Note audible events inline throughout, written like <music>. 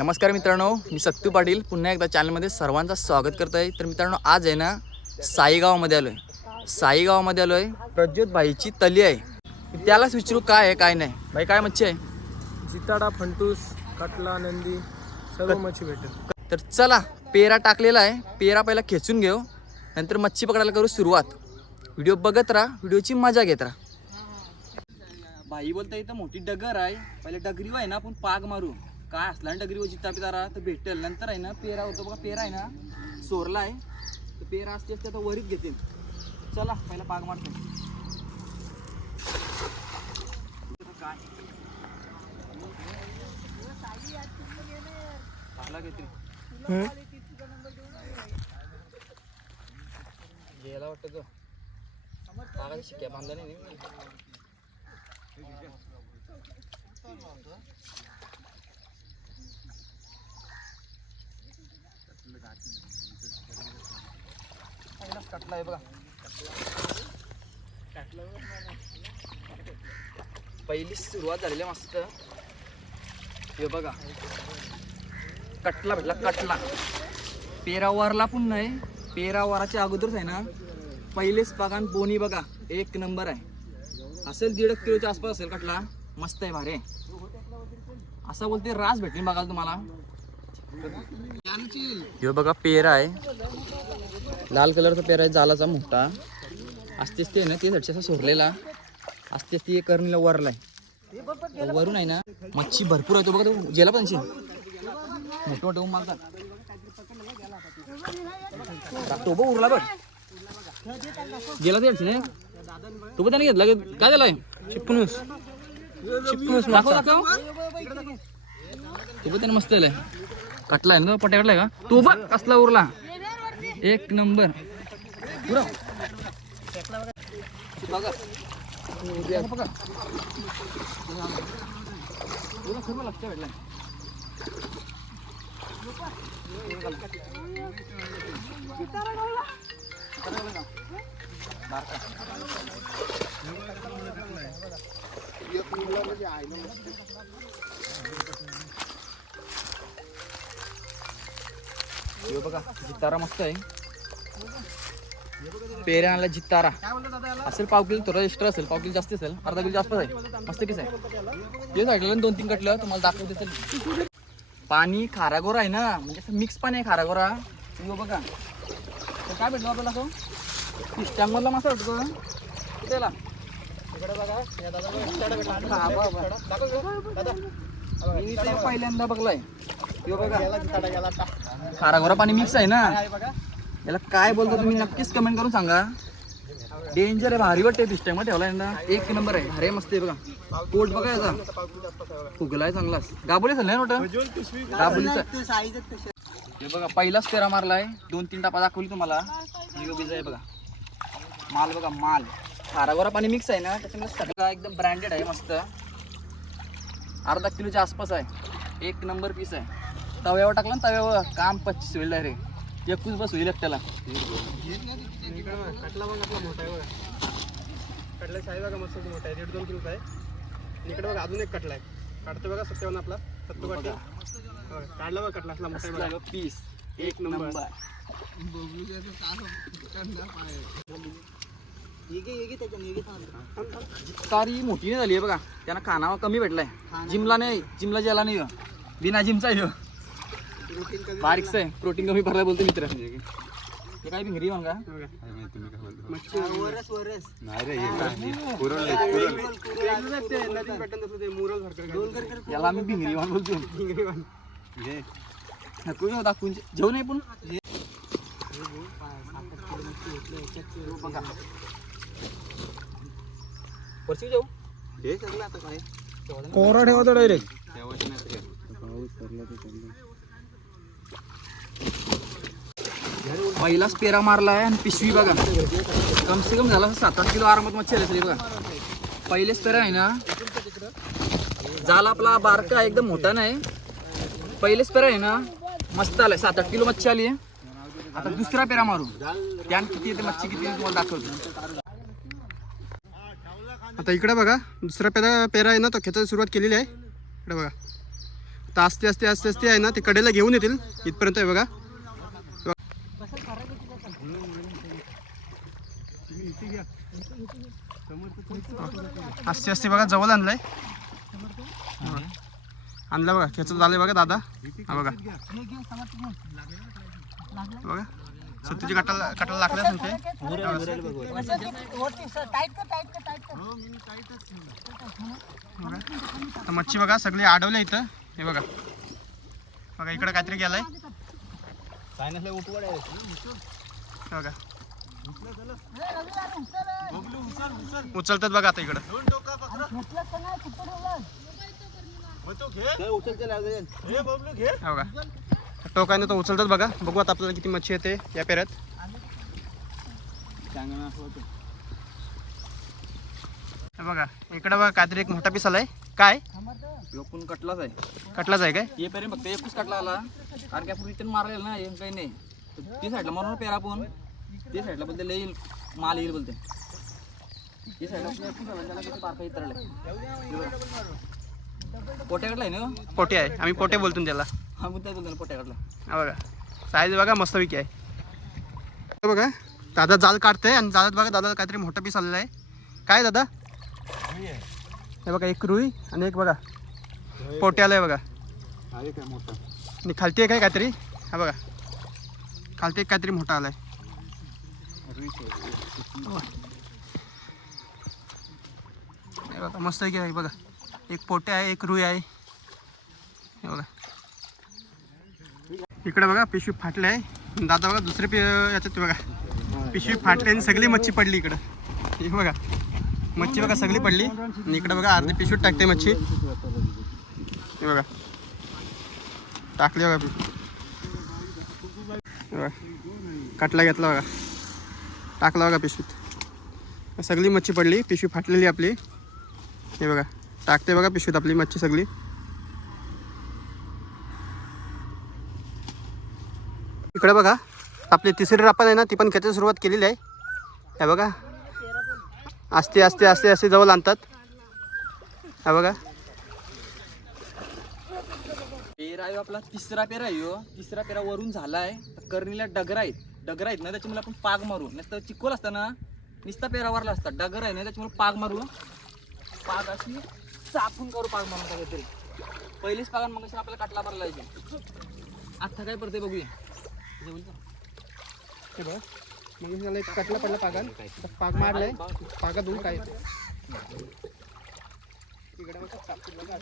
नमस्कार मित्रांनो मी सत्तू पाटील पुन्हा एकदा चॅनलमध्ये सर्वांचं स्वागत करत आहे. तर मित्रांनो आज आहे ना साईगावामध्ये आलो आहे साईगावामध्ये आलो आहे प्रज्योत भाईची तली आहे. त्यालाच विचारू काय आहे काय नाही. भाई काय मच्छी आहे? जिताडा फंटूस कटला नंदी सर्व मच्छी भेटेल. तर चला पेरा टाकलेला आहे. पेरा पहिला खेचून घेऊ. नंतर मच्छी पकडायला करू सुरुवात. व्हिडिओ बघत राहा व्हिडिओची मजा घेत राहा. भाई बोलता इथं मोठी डगर आहे. पहिले डगरी आहे ना आपण पाग मारू. काय असला ना डगरी जिता पितारा तर भेटेल. नंतर आहे ना पेरा होतो बघा पेरा आहे ना सोरला आहे. तर पेरा असते असते आता वरीत घेतील चला पहिला पाग मारतो. काय? पागला घेतील गेला वाटतं तो. पागाची शिक्या बांधला नाही मी. पहिलाच कटला आहे बघा. पहिली सुरुवात झालेली आहे मस्त. हे बघा. कटला भेटला कटला. पेरावारला पण नाही पेरावराच्या अगोदरच आहे ना. पहिलेच पागान बोनी बघा एक नंबर आहे. असेल दीड एक किलोच्या आसपास असेल कटला. मस्त आहे भारी असं बोलते रास भेटेल बघाल तुम्हाला. ह्यो बघा पेरा आहे. लाल कलरचा पेरा आहे जालाचा मोठा. असतेच ते ना ते असा सोडलेला. असते ती करणीला वरलाय वरून आहे ना मच्छी भरपूर आहे. तो बघा तो गेला पण मोठं मोठं मारतात. तो बघ उरला बघ. गेला त्या नाही. तो पण त्याने घेतला. काय झालाय? चिपणूस चिपणूस दाखव दाखव तो पण त्याने मस्त दिलाय कटलाय ना पट्या कटलाय का? तो बघ कसला उरला. एक नंबर. हे बघा जितारा मस्त आहे. पेऱ्याला जितारा. असेल पाव किलो थोडं एक्स्ट्रा असेल पाव किलो जास्त असेल अर्धा किलो जास्त आहे मस्त किस आहे. ते दोन तीन कटलं तुम्हाला दाखवते पाणी खारागोरा आहे ना म्हणजे असं मिक्स पाणी आहे खारागोरा. तुम्ही बघा. तर काय भेटलं आपल्याला तो? स्टँगमधला मासा भेटतो का? त्याला. पहिल्यांदा बघलाय. यो बघा. खारागोरा पाणी मिक्स आहे ना? याला काय बोलतो तुम्ही नक्कीच कमेंट करून सांगा. डेंजर आहे भारी वाटते दिसत मग ठेवला ना एक नंबर आहे. अरे मस्त आहे बघा. कोट बघा याचा. फुगलाय चांगलाच. गाबोली असेल ना मोठं हे बघा पहिलाच तेरा मारलाय. दोन तीन टापा दाखवली तुम्हाला. आहे बघा. माल बघा माल. खारागोरा पाणी मिक्स आहे ना त्याच्यामुळे सगळं एकदम ब्रँडेड आहे मस्त. अर्धा किलोच्या आसपास आहे. एक नंबर पीस आहे. तव्यावर टाकला ना तव्यावर काम पच्चीस होईल डायरेक्ट एकूच बस होईल त्याला कटला बघा आपला मोठा आहे बघा कटला साई बघा मस्त मोठा आहे. दीड दोन किलो आहे इकडे बघा अजून एक कटला आहे. काढतो बघा सत्तावन्न आपला. सत्तू काढला काढला बघा कटला असला मोठा आहे बघा. पीस. एक नंबर. तारी मोठी नाही झाली आहे बघा. त्यांना खाना कमी भेटलाय. जिमला नाही जिमला ज्याला नाही. बिना जिमचा आहे. ह्यो. बारीकच आहे प्रोटीन कमी भरलाय बोलतो मित्र। हे काय भिंगरी म्हणा मच्छी नदी पॅटर्न तसं ते मुरल सारखं याला आम्ही भिंगरी म्हणून बोलतो. काय. नको येऊ दाखवून जेवण आहे पण? बघा वरची जाऊ. कोरा ठेवतो डायरेक्ट पहिलाच पेरा मारला आहे आणि पिशवी बघा. कम से कम झाला सात आठ किलो आरामात मच्छी आली तरी बघा. पहिलेच पेरा आहे ना. झाला आपला बारका आहे, एकदम मोठा नाही. पहिलेच पेरा आहे ना. मस्त आलाय. सात आठ किलो मच्छी आली आहे. आता दुसरा पेरा मारू. त्यान किती येते मच्छी किती तुम्हाला दाखवतो. आता इकडे बघा. दुसरा पेरा पेरा आहे ना तो खेचायला सुरुवात केलेली आहे. इकडे बघा. आता आस्ते आस्ते आस्ते आस्ते आहे ना ते कडेला घेऊन येतील. इथपर्यंत आहे बघा. आस्ते आस्ते बघा जवळ आणलंय. आणलं बघा खेचत झालंय बघा दादा. हा बघा. बघा. सुट्टीची कटाला कटाला लागल्या सांगते मच्छी बघा सगळी अडवल्या इथं. हे बघा. बघा इकडं काहीतरी गेलाय. बघा. उचलतात बघा आता इकडं. हे बघा टोकाने तो उचलतात बघा. बघू आता आपल्याला किती मच्छी येते या पेऱ्यात. हे बघा इकडं बघा काहीतरी एक मोठा पीस आलाय काय? पण कटलाच आहे. कटलाच आहे काय? ये पेरे फक्त एकच कटला आला. कारण की आपण रिटर्न मारलेलं ना काही नाही. ती साईडला मारून पेरा आपण ती साईडला बोलते लई माल येईल बोलते. ती साईडला पोट्याकडला आहे ना? पोटे आहे. आम्ही पोटे बोलतो त्याला. हा मुद्दा बोलतो पोट्याकडला हा बघा. साईज बघा मस्तपैकी आहे. बघा दादा जाल काढतंय आणि जाळात बघा दादा काहीतरी मोठा पीस आलेला आहे. काय दादा? हे बघा एक रुई आणि एक बघा. पोटे आलाय बघा. आणि खालती आहे काय काहीतरी? हा बघा. खालती एक काहीतरी मोठा आलाय. हे बघा मस्त आहे की आहे बघा. एक पोटे आहे एक रुई आहे. हे बघा. इकडे बघा पिशवी फाटले आहे. दादा बघा दुसरे पि याच्यात बघा. पिशवी फाटली आणि सगळी मच्छी पडली इकडं. हे बघा. मच्छी बघा सगळी पडली. आणि इकडे बघा अर्धी पिशवीत टाकते मच्छी. हे बघा. टाकली बघा कटला बघा. काटला घेतला बघा. टाकला बघा पिशवीत. सगळी मच्छी पडली पिशवी फाटलेली आपली. हे बघा टाकते बघा पिशवीत आपली मच्छी सगळी. इकडे बघा आपली तिसरी रापण आहे ना ती पण खेचायला सुरुवात केलेली आहे. हे बघा. आस्ते आस्ते आस्ते आस्ते जवळ आणतात. हा बघा. पेरा आहे आपला तिसरा पेरा आहे हो. तिसरा पेरा वरून झाला तर करणीला डगरा आहेत. डगर आहेत ना त्याच्यामुळे आपण पाग मारू. नसतं चिकोल असतं ना नुसता पेरा असता. डगर आहे ना त्याच्यामुळे पाग मारू. पाग अशी चापून करू पाग मारून काहीतरी पहिलीच पागान मग आपल्याला काटला भरला पाहिजे आत्ता काय पडते बघूया. हे बोलतो. मग त्याला एक कटला पडला पागान. पाग मारलाय. पागा दोन काय? इकडे बघा,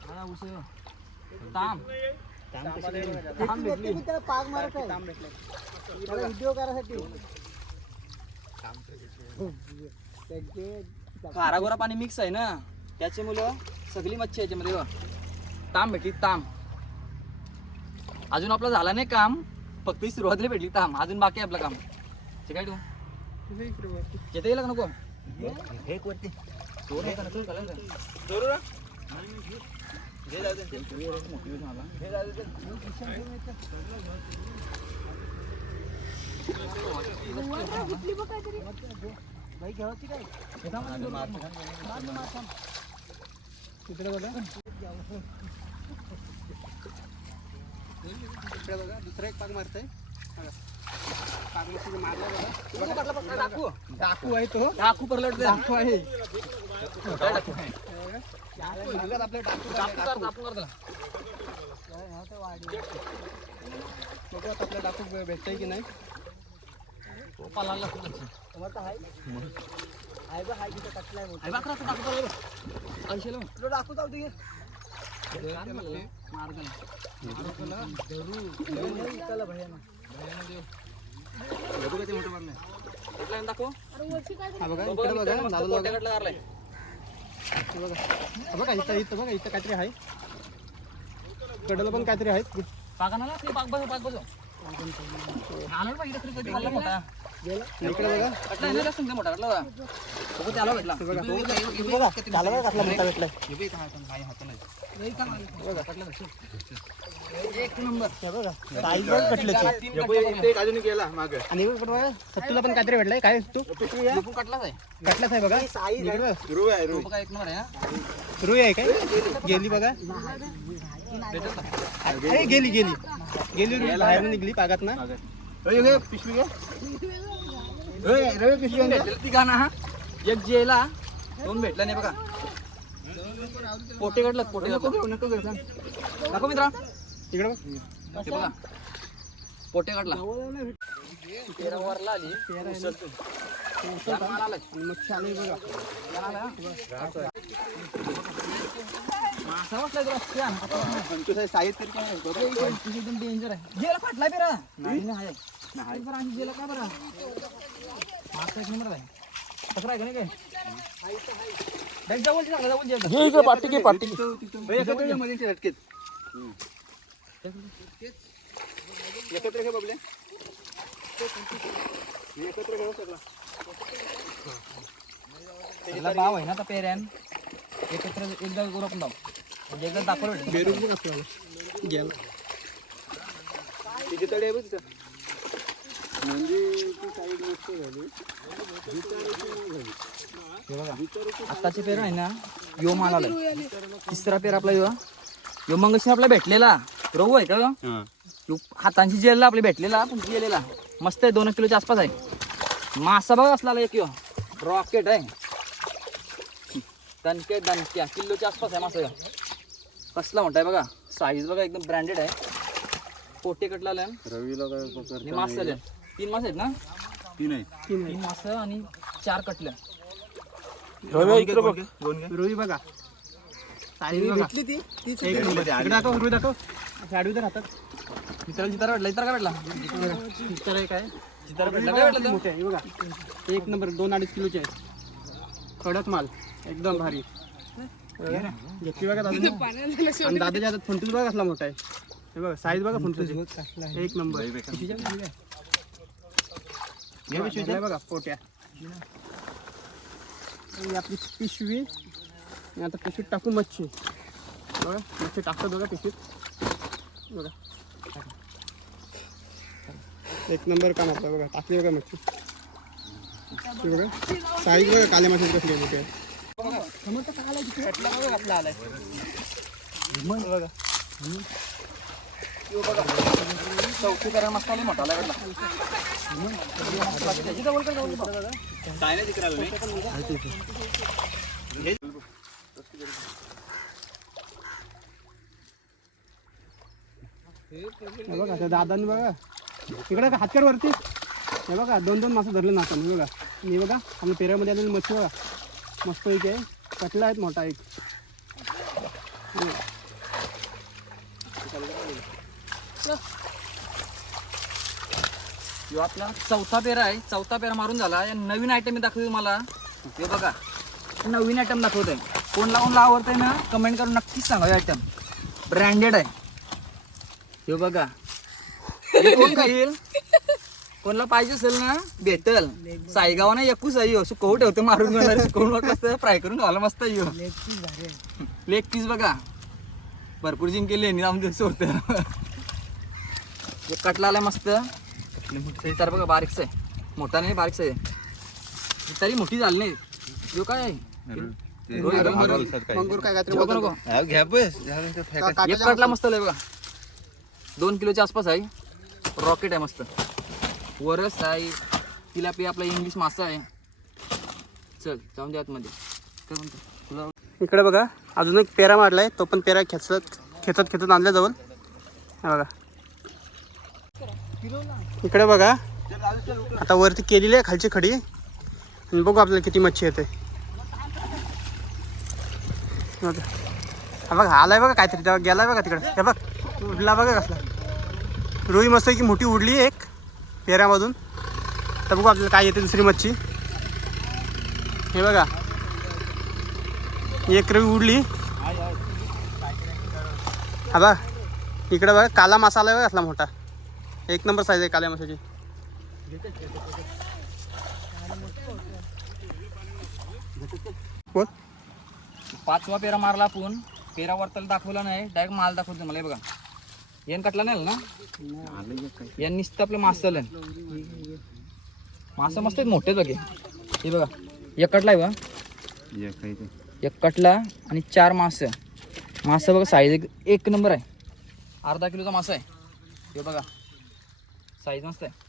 हा. ताम. ताम भेटली. तांब भेटलाय. खारागोरा पाणी मिक्स आहे ना? त्याच्यामुळं सगळी मच्छी आहे याच्यामध्ये बघ. ताम भेटली ताम. अजून आपलं झालं नाही काम. फक्त ही सुरुवातीला भेटली ताम. अजून बाकी आहे आपलं काम. ते काय तू? हे. येते येईल का नको दोन आहे इकडे बघा दुसरा एक पाग मारतोय. डाकू. आहे तो डाकू परलटते. डाकू आहे डाकू आहे? डाकू आपल्या डाकू भेटतंय की नाही तो पालाला लागतो त्याची. आई बाकरा, तो डाकू परला दे ऐंशीला बघ. काय दाखव? हा बघा इकडे बघा बघा बघा हा बघा इथं इथं बघा इथं काहीतरी आहे कडला पण काहीतरी आहे इकडे बघा भेटला. बघा बघा कसला मोठा भेटलाय एक नंबर. हे बघा. साईज बघ कटल्याची तीन कटला अजून गेला माग. आणि इकडे बघा सत्तूला पण काहीतरी भेटलंय. काय तू? कटलाच आहे. कटलाच आहे बघा. रुई आहे तो बघा एक नंबर आहे ना रुई आहे काय? गेली बघा. अरे गेली गेली. गेली रुई. बाहेर निघली पागात ना. पिशवी पिशवी तिघा ना एक जेला. दोन भेटला नाही बघा. पोटे काढलं पोटे. नको नको मित्रा. इकडे बघ. ते बघा. पोटे काढला तेरा वरला आली. माल आलाय. मच्छी आली बघा. मासा बसलाय तुला त्या. पंचवीस आहे, आहे? एकदम डेंजर आहे. जेला फाटलाय बेरा. नाही. नाही नाही. बरं आणि जेला काय बरं? मासा एक नंबर आहे. कसं आहे का नाही काय? डायरेक्ट जवळची सांगा जवळची पाटी घे पाटी हे एकत्र घे मधील झटकेत. एकत्र घे बबले. एकत्र घे सगळं. त्याला भाव आहे ना आता पेऱ्यान? एकत्र एकदा आपण भाव म्हणजे एकदा दाखवलं आपल्याला तळी आहे बघ तिथं. म्हणजे ती साईड मस्त झाली. हे बघा. आत्ताचे पेर आहे ना यो माल तिसरा पेर आपला यो. यो मंगशी आपला भेटलेला. रोहू आहे का? यो? हातांची जेलला आपली भेटलेला पण गेलेला. मस्त आहे दोन किलोच्या आसपास आहे. मासा बघा असला एक यो. रॉकेट आहे. दणके दणक्या किलोच्या आसपास आहे मासा कसला म्हणताय बघा. साईज बघा एकदम ब्रँडेड आहे. पोटे कटला रवीला मासे आले तीन मासे आहेत ना? ती नाही तीन मासं आणि चार कटल्या रुई बघा. साईज बघा. ती? एक नंबर. इकडे दाखव. दाखव आडवी तर राहतात. मित्राला जितारा भेटला जितारा काय भेटला तर एक आहे. जितारा भेटला. काय भेटला तो? मोठे आहे बघा. एक नंबर दोन अडीच किलोचे आहे कडक माल एकदम भारी. घेतली बघा दादा. आणि दादाच्या हातात फंटूस बघा कसला मोठा आहे. हे बघा साईज बघा फंटूस एक नंबर. हे पिशवीच्या बघा पोट्या. आपली पिशवी. आता पिशवीत टाकू मच्छी. बघा मच्छी टाकतो बघा पिशवीत. बघा. एक नंबर काम आपलं बघा टाकली बघा मच्छी. बघा साईज बघा काल्या मासे कसली आहे मोठी. आहे बघा चौथी पेरा मस्त आली मोठा आला भेटला काय नाही तिकडे आलं नाही हे बघा त्या दादांनी बघा. इकडे का हातकर वरती हे बघा दोन दोन मासे धरले ना हे बघा. मी हे बघा आम्ही पेऱ्यामध्ये आलेली मच्छी बघा. मस्त एक आहे. कटला आहेत मोठा एक. आपला चौथा पेरा आहे. चौथा पेरा मारून झाला. या नवीन आयटम मी दाखवते मला. हे बघा. नवीन आयटम दाखवतोय. कोणला कोणला आवडतंय ना कमेंट करून नक्कीच सांगा. आयटम ब्रँडेड आहे. हे बघा. <laughs> हे कोण खाईल? कोणला पाहिजे असेल ना भेटल. साईगाव ना एकूच आहे ह्यो. सुकवू ठेवतो मारून घेणार सुकवून वाटलं फ्राय करून घाला मस्त ह्यो. लेग पीस बघा. भरपूर जिम केली आहे जाऊन सोडतं कटला आलाय मस्त. ही तर बघा बारीकच आहे. मोठा नाही बारीकच आहे. तरी मोठी झाली नाही. यो काय. घ्या बस. कटला मस्त आलाय बघा. दोन किलोच्या आसपास आहे. रॉकेट आहे मस्त. वरस आहे. तिला पे आपला इंग्लिश मासा आहे. चल जाऊन द्या आतमध्ये काय म्हणतो? तुला इकडे बघा अजून एक पेरा मारलाय. तो पण पेरा खेचत खेचत खेचत आणल्या जवळ बघा. इकडे बघा. आता वरती केलेली आहे खालची खडी. आणि बघू आपल्याला किती मच्छी येते. बघा. आलाय बघा काहीतरी. तेव्हा गेलाय बघा तिकडे. हे बघ. उडला बघा कसला. रुई मस्त की मोठी उडली एक पेऱ्यामधून. तर बघू आपल्याला काय येते दुसरी मच्छी. हे बघा. एक रवी उडली. हा बघ. इकडे बघा काला मसाला आहे बघा असला मोठा. एक नंबर साईज आहे काल्या मसाची बोल. पाचवा पेरा मारला आपण. पेरा वरताला दाखवला नाही डायरेक्ट माल दाखवतो मला हे बघा. यान कटला नाही आलं ना? यान नुसतं आपलं मासं आलं मासं मस्त आहेत मोठे बघे. हे बघा एक कटला आहे बघा. एक कटला आणि चार मासं. मासं बघा साईज एक, एक नंबर आहे. अर्धा किलोचा मासा आहे. हे बघा. साईज मस्त आहे.